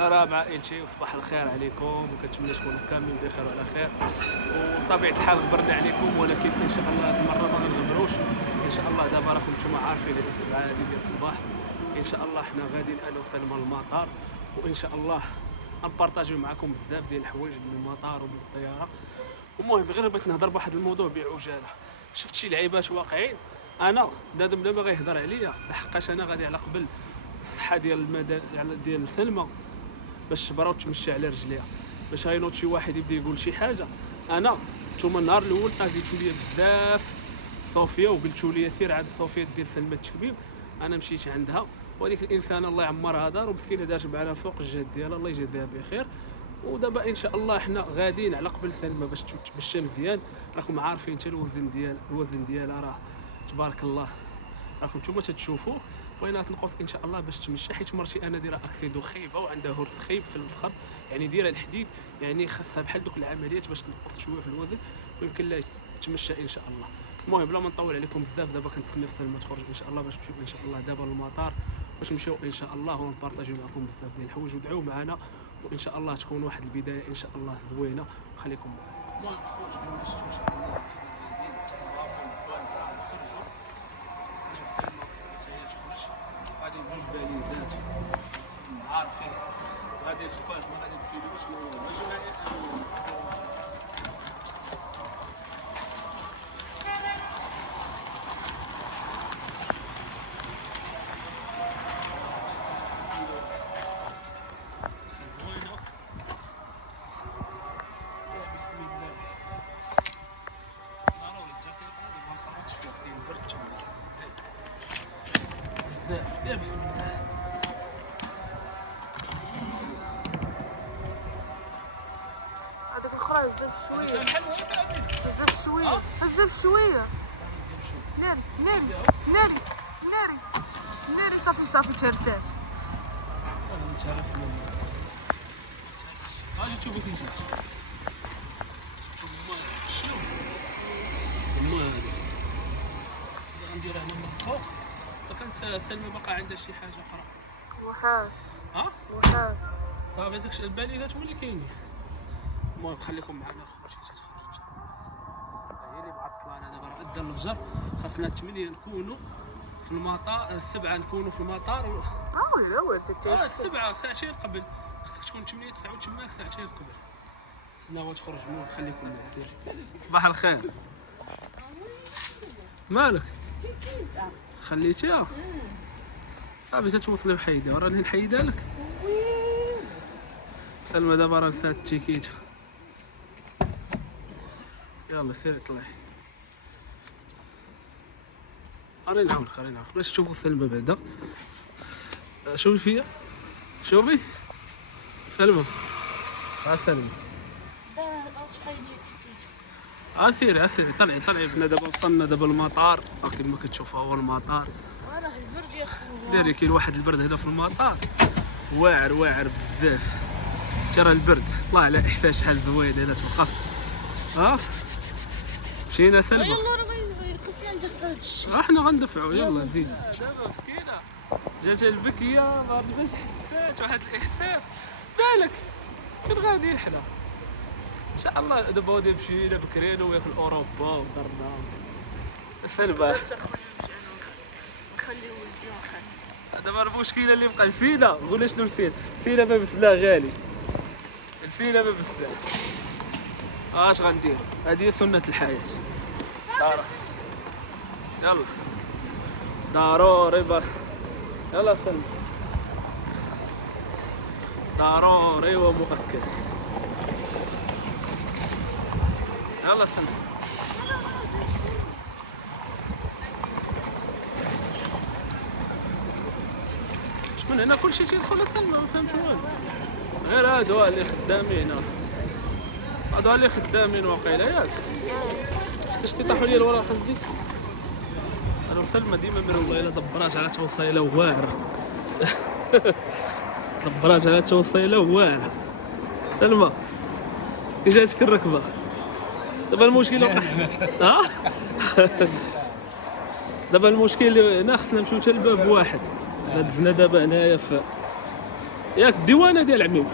سلام عائلتي وصباح الخير عليكم، وكنتمنى تكونوا كاملين بخير وعلى خير. وبطبيعه الحال غبرنا عليكم، ولكن ان شاء الله هذه المره ما غنغبروش. ان شاء الله دابا راكم نتوما عارفين هذه السبعه هذه ديال الصباح. ان شاء الله حنا غاديين انا وسلمى للمطار، وان شاء الله غنبارطاجيو معكم بزاف ديال الحوايج من المطار ومن الطياره. المهم غير بغيت نهضر بواحد الموضوع بعجاله. شفت شي لعيبات واقعين. انا بنادم دابا غيهضر عليا لحقاش انا غادي على قبل الصحه ديال ديال سلمى باش تبرا وتمشي على رجليها، باش غينوض شي واحد يبدا يقول شي حاجه. انا نتوما النهار الاول قالتوا لي بزاف صوفيا، وقلتوا لي سير عند صوفيا دير سلمى التكبيب. انا مشيت عندها، وهذيك الانسانه الله يعمرها دار ومسكينه دارت معنا فوق الجهد ديالها، الله يجازيها بخير. ودابا ان شاء الله حنا غاديين على قبل سلمى باش تمشى مزيان. راكم عارفين حتى الوزن ديالها راه تبارك الله، راكم نتوما تتشوفوا. بغينا تنقص ان شاء الله باش تمشي، حيت مرتي انا دايره اكسيدو خايبه وعندها هرس خايب في الفخذ، يعني دايره الحديد، يعني خاصها بحال دوك العمليات باش تنقص شويه في الوزن، ويمكن لها تمشى ان شاء الله. المهم بلا ما نطول عليكم بزاف، دابا كنتسنى سلمى تخرج ان شاء الله باش نمشيو ان شاء الله دابا للمطار، باش نمشيو ان شاء الله ونبارطاجيو معكم بزاف ديال الحوايج، ودعوا معنا وان شاء الله تكون واحد البدايه ان شاء الله زوينه. خليكم معنا. المهم خوت كما شفتوا ان شاء الله حنا غاديين نتقابلوا البوانت راه نخرجوا، نستناو سلمى حتى هي تخرج. غادي بجوج باليزات عارفين، وغادي الخفاف ما غادي نكيلوش ما والو، ماشي غادي زوينه. يا بسم الله، ضروري الجاكيط هذا ما نفرطش فيه، كاين برد تما بزاف بزاف. يا بسم الله. هذاك الاخرى هزها بشويه، بحال هكا هزها بشويه، هزها بشويه. ناري ناري ناري ناري ناري، صافي صافي تهرسات. انا متعرف منه. اجي تشوفي كي جات شوف ما شنو ما هذه غنديرها هنا من الفوق. وكانت سلمى باقا عندها شي حاجه اخرى. وحال ها وحال. صافي داك الباليدات هما اللي كاينين. المهم خليكم معنا خوتي تتخرج ان شاء الله. هي اللي معطله. انا دابا راه قد الفجر، خاصنا 8 نكونوا في المطار، 7 نكونوا في المطار ويلي ويلي تتهرس. 7 ساعتين قبل. خاصك تكون 8 9 تماك ساعتين قبل. استناو تخرج. المهم خليكم معنا. صباح الخير. مالك خليتيها صافي تتوصلي وحيدها، راني نحيدها لك. سلمى دابا راه نسات التيكيت. يلا سير طلعي. راني نعاونك باش تشوفوا سلمى بعدا. شوفي فيا، شوفي سلمى. سلمى سيري طلعي بنا. دابا وصلنا دابا المطار، كما كتشوفوا هو المطار. راه البرد يا خويا. ديري كاين واحد البرد هذا في المطار واعر بزاف. ترى البرد الله على احساس شحال زوين هذا توقف. مشينا سلمى. يلا راه خصنا ندفعوا هاد الشيء. احنا غندفعوا. يلا زيد. دابا مسكينه جات البكيه ما عرفتش باش حسات واحد الاحساس. بالك كنت غاديين حنا ان شاء الله. دابا مشينا بكرينا وياكل اوروبا ودرنا سلمى. نخليو ولدي واخا. دابا المشكله اللي بقى نسينا. قولنا شنو نسينا باب السلاح غالي. نسينا باب السلاح. اش غندير؟ هذه هي سنه الحياه. يلا ضروري يلا سلمى، ضروري ومؤكد. يلا سلمى. من هنا كلشي تيدخل لسلمى، ما فهمتش والو. غير هادو اللي خدامين، هادو اللي خدامين واقيلا ياك. شتي طاحوا لي الوراق دي. انا وسلمى ديما مروله الا دبرات على توصيله واعره. دبرات على توصيله واعره. سلمى كي جاتك الركبه دابا المشكل وقع. دابا المشكل اللي هنا خصنا نمشيو حتى لباب واحد. دزنا دابا هنايا في ياك الديوانه ديال عميم،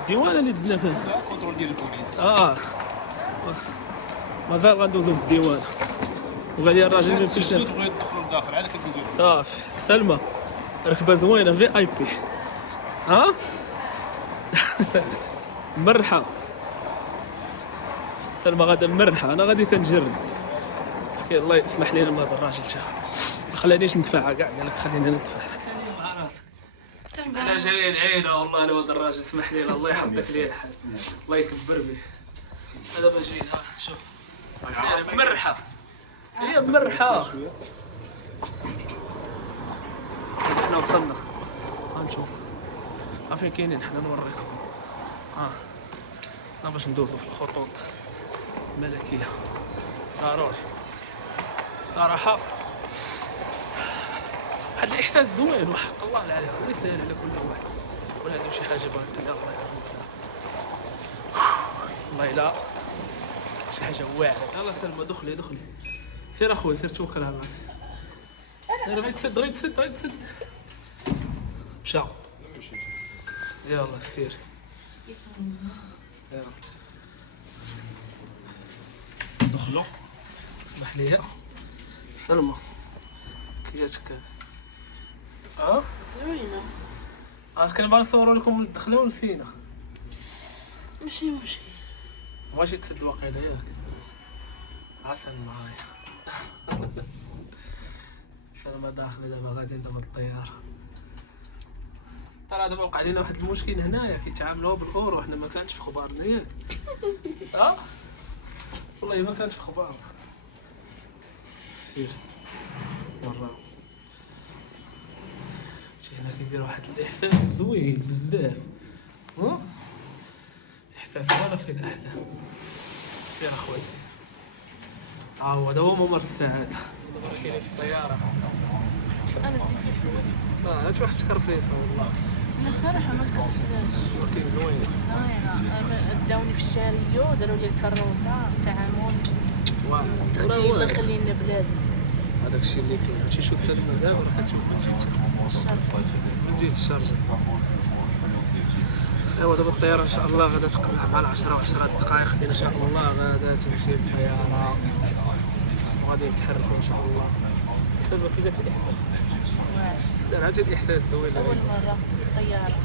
الديوانه اللي دزنا فيها. لا كونترول ديال البوليس. مازال غندوزو في الديوانه، وقال لي الراجل ما يمكنش. بغيو يدخلوا لداخل عاد كندوزو. صافي سلمى ركبه زوينه في اي بي. ها مرحة سلمى غادا مرحة، انا غادي كنجرب. الله يسمح لي لما هذا الراجل جا ما خلانيش ندفعها كاع، قال لك خليني ندفعها. انا جاي العيله والله لو هذا الراجل اسمح لي، الله يحفظك لي الحال، الله يكبر به. انا دابا جيت ها شوف مرحة هي مرحة. حنا وصلنا غنشوف عارفين كاينين، حنا نوريكم. حنا باش ندوزو في الخطوط الملكية ضروري صراحة. واحد الإحساس زوين وحق الله العلي، ما يسهل على كل واحد، ولا عنده شي حاجة بغا يدير الله يرحمك فيها. والله لا شي حاجة واعرة. يلا سلمى دخلي دخلي، سير اخويا سير توكل على الله. غير سد غير سد غير سد. مشاو يلا سير يلا دخلوا. اسمح لي سلمى كي جاتك؟ زوينة. كنا باغي نصوروا لكم الدخله ونسينا. ماشي بغيتي تسد واقيلا ياك؟ عسل معايا. سلمى داخله دابا غاديين دابا الطياره. ترى دابا وقع لنا واحد المشكل هنايا كيتعاملوها بالاورو، وحنا ما كانش في خبارنا ياك. والله ما كانش في خبارنا. سير مرة هنا كيدير واحد الاحساس زوين بزاف. احساس ولا في الاحلام. سير اخويا سير. هذا هو ممر السعادة. دابا كاينين في الطيارة. انا زين. هاد واحد تكرفيصة والله. لا صراحة ما تكرفتناش. ولكن زوينة. زوينة. داوني في الشاريو، داروا لي الكروسة، تعامل. واعر. اختي الله يخلي لنا بلادنا. هذاك الشيء اللي كاين. هادشي شوف سلمى دابا راه كتشوف من جهة الشارجة. ايوا دابا الطيارة ان شاء الله غادا تقلع مع 10 و10 دقائق ان شاء الله غادا تمشي الطيارة وغادي نتحركوا ان شاء الله. سلمى كي جاك الاحساس؟ واعر. عاد جاك الاحساس زوين. أول مرة في الطيارة.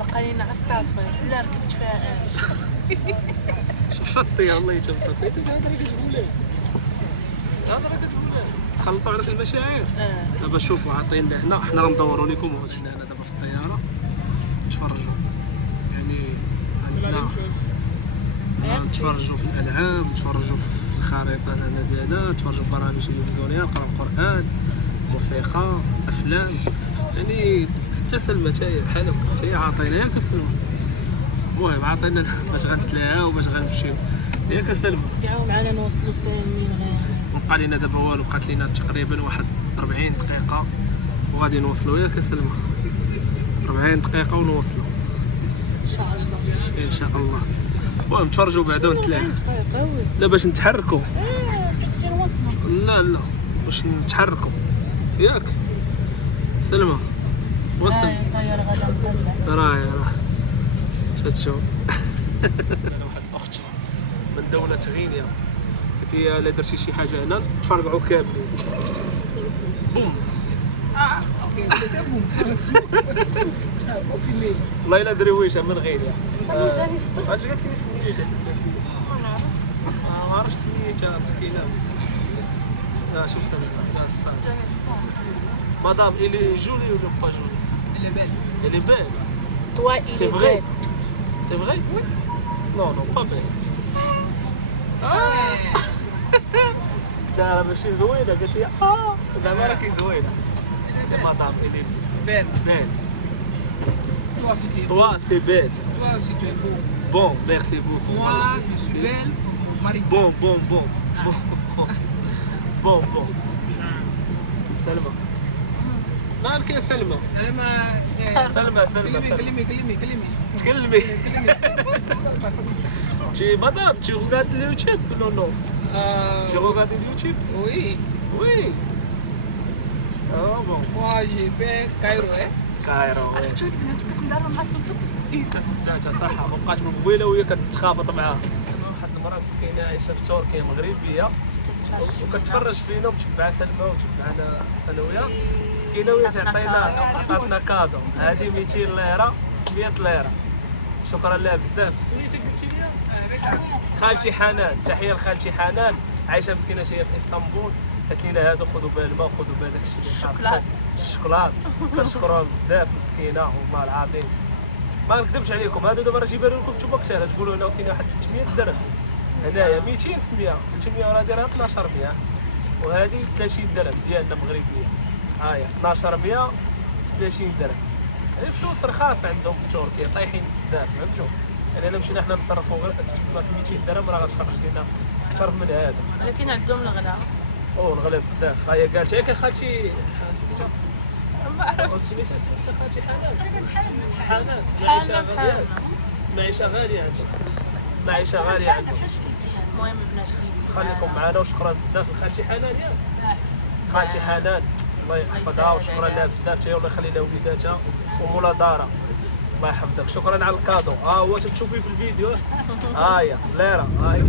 بقى لينا عالصافي، لا ركبت فيها. شطي الله يتبارك فيك. هذا راه كتقول ليه، هذا راه كتقول ليه تخلطوا عليك المشاعر. دابا شوفوا عاطينا هنا، حنا غندوروا لكم وغتجينا هنا دابا في الطياره تفرجوا، يعني عندنا نتفرجوا في الالعاب، نتفرجوا في الخريطه هنا ديالنا، نتفرجوا في برامج تلفزيونيه، نقراو القران، موسيقى، افلام، يعني حتى سلمى حتى هي بحال هكا، حتى هي عاطينا ياك سلمى. المهم عاطينا باش غنتلاها وباش غنمشيو ياك سلمى. دعاو معنا نوصلوا سالمين غير. بقى لينا دابا والو، بقات لينا تقريبا واحد 40 دقيقة وغادي نوصلوا ياك سلمى. 40 دقيقة ونوصلوا ان شاء الله. ان شاء الله. المهم تفرجوا بعدا ونتلاها. دقيقة. لا باش نتحركوا. تبقي نوصلوا. لا باش نتحركوا ياك سلمى. وصل. الطيارة غادا نطلع. راه شتشوف. انا واحد الاخت من دولة غينيا قالت لي الا درتي شي حاجة هنا تفرقعوا كاملين. بوم. والله الا درويشه من غينيا. انا جاني الصوت. اش قالت لي سميتها؟ ما عرفتش سميتها مسكينه. لا شوف جا الصاد. جاني الصوت. مدام الي جولي ولا با جولي؟ اللي بان. الي بيل. Toi, il C'est est vrai. bête. C'est vrai? Non, pas belle. لا ماشي زوينه، قالت لي زعما راكي زوينه. سي مدام الي بان. بيل. Toi, si tu es Toi, c'est belle. Toi, si tu es beau. Bon, merci beaucoup. Moi, je suis belle. Marie. Bon. Bon. سلمى. مالك يا سلمى؟ سلمى. سلمى. كلمي. تكلمي. Tu madame, tu regardes le YouTube? Non. Tu regardes le YouTube? Oui. Oui. Ah bon. Moi, j'ai fait Cairo, hein. كايرو عرفتو البنات بغيت ندارهم مع القصص انت سداتها صح وبقات مقبيله وهي كتخابط معاها. واحد المراه مسكينه عايشه في تركيا مغربيه وكتفرج فينا وتبع سلمى وتبعنا انا وياها مسكينه وهي تعطينا كادو هذه 200 ليره 100 ليره شكرا لها بزاف. سميتك قلتي لي خالتي حنان. تحيه لخالتي حنان عايشه مسكينه هي في اسطنبول. قالت لنا هادو خذوا بالماء وخذوا بال داكشي اللي الشوكولات. الشوكولات كنشكروها بزاف مسكينه والله العظيم ما نكذبش عليكم. هادو دابا راه جايبين لكم نتوما كثار تقولوا هنا كاين واحد 300 درهم هنايا 200 في 100 300 راه دايرها 1200 وهذه 30 درهم ديالنا مغربيه. ها هي 1200 30 درهم. الفلوس رخاص عندهم في تركيا طايحين بزاف فهمتوا. يعني الا مشينا حنا نصرفوا غير تما 200 درهم راه غتخرج لنا اكثر من هذا. ولكن عندهم الغلا. الغلا بزاف. ها هي قالت هيك خالتي ما عرفت سميتها خالتي حنان. حنان معيشه غاليه عندهم. معيشه غاليه عندهم. المهم البنات خليكم معنا وشكرا بزاف لخالتي حنان ياك. خالتي حنان الله يحفظها وشكرا لها بزاف حتى هي الله يخلي لها وليداتها ومولا دارها الله يحفظك. شكرا على الكادو. هو تشوفيه في الفيديو. ها هي ليره. ها هي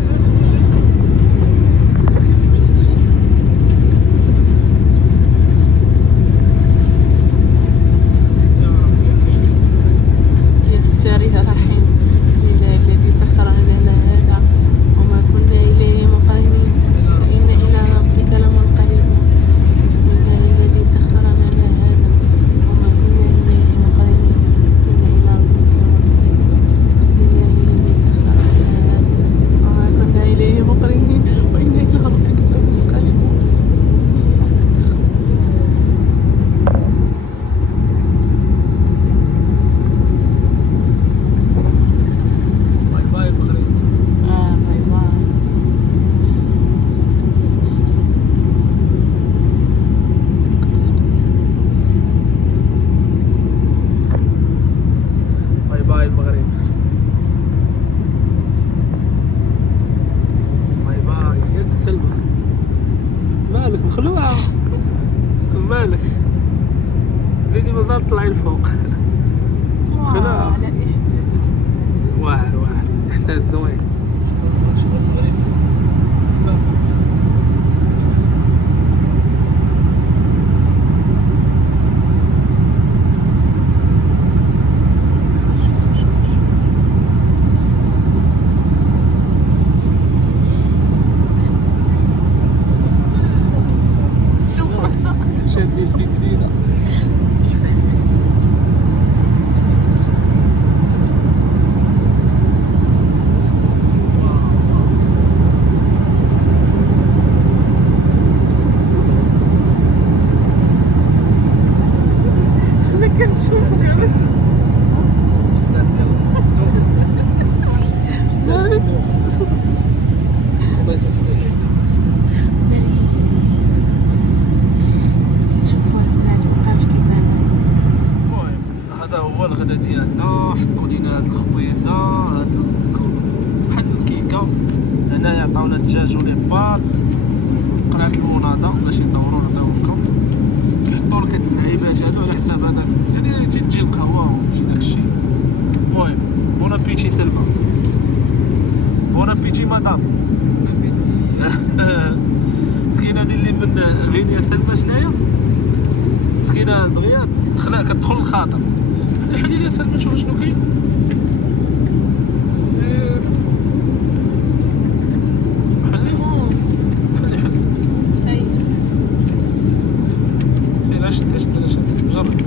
يا ستاري رحيم. بسم الله الذي سخر لنا هذا وما كنا إليه مقرنين وإنا إلى ربك لمنقلبون. بسم الله الذي سخر لنا هذا وما كنا إليه مقرنين وإنا إلى ربك لمنقلبون. بسم الله الذي سخر لنا هذا وما كنا إليه مقرنين وإنا إلى ربك لمنقلبون. بسم الله باي باي المغرب. باي باي. باي باي المغرب. باي باي ياك سلمى. مالك مخلوعة مالك بديتي مازال طلعي الفوق. خلاص. على إحساس. واعر احساس زوين. شادين في جديدة. أنا كنشوفك علاش شوفوا البنات مابقاوش كيما المهم هذا هو الغدا ديالنا. حطوا لينا هاد الخبيزه هاد بحال الكيكه. هنايا عطاونا الدجاج ولي بار قرعه المناضه باش يطوروا نعطيوكم. كيحطوا لك هاد اللعيبات هادو على حساب هذاك يعني تجي القهوه وماشي داكشي. المهم بون ابيتي سلمى. بون ابيتي مدام. مسكينه هادي اللي من غينيا سلمى شناهي مسكينه دغيا كتدخل الخاطر. حلي لي سلمى نشوف شنو كاين. حلي فين شد جرب.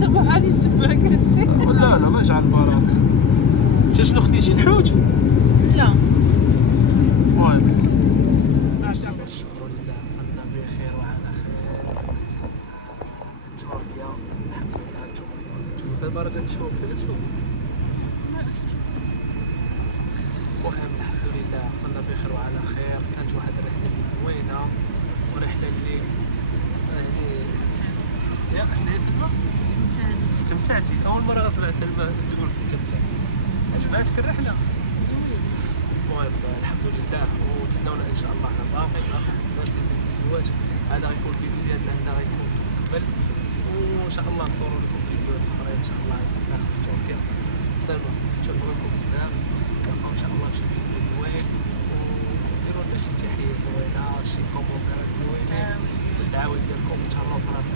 دابا عادي نشبعك هادشي. لا ما جعل البراك. انت شنو خديتي الحوت؟ لا المهم الشكر لله وصلنا بخير وعلى خير. تركيا الحمد لله. شوف دابا راه تنشوف المهم الحمد لله وصلنا بخير وعلى خير. كانت واحد الرحله اللي زوينه ورحله اللي يعني ياك شنو هي سلمى؟ استمتعتي؟ اول مره غنسمع سلمى تقول استمتعت. عجباتك الرحله؟ المهم المغرب الحمد لله، وتسناونا ان شاء الله باقي بزاف ديال الفيديوهات. هذا غيكون الفيديو ديالنا هنا غيكون قبل، وان شاء الله نصوروا لكم فيديوهات اخرى ان شاء الله داخل في تركيا. سلمى نتشكر لكم بزاف، نلقاو ان شاء الله في شي فيديو زوين، وديروا لنا شي تحيه زوينه، شي كومونتيرات زوينين، والدعاوات ديالكم، تهلاو في راسكم.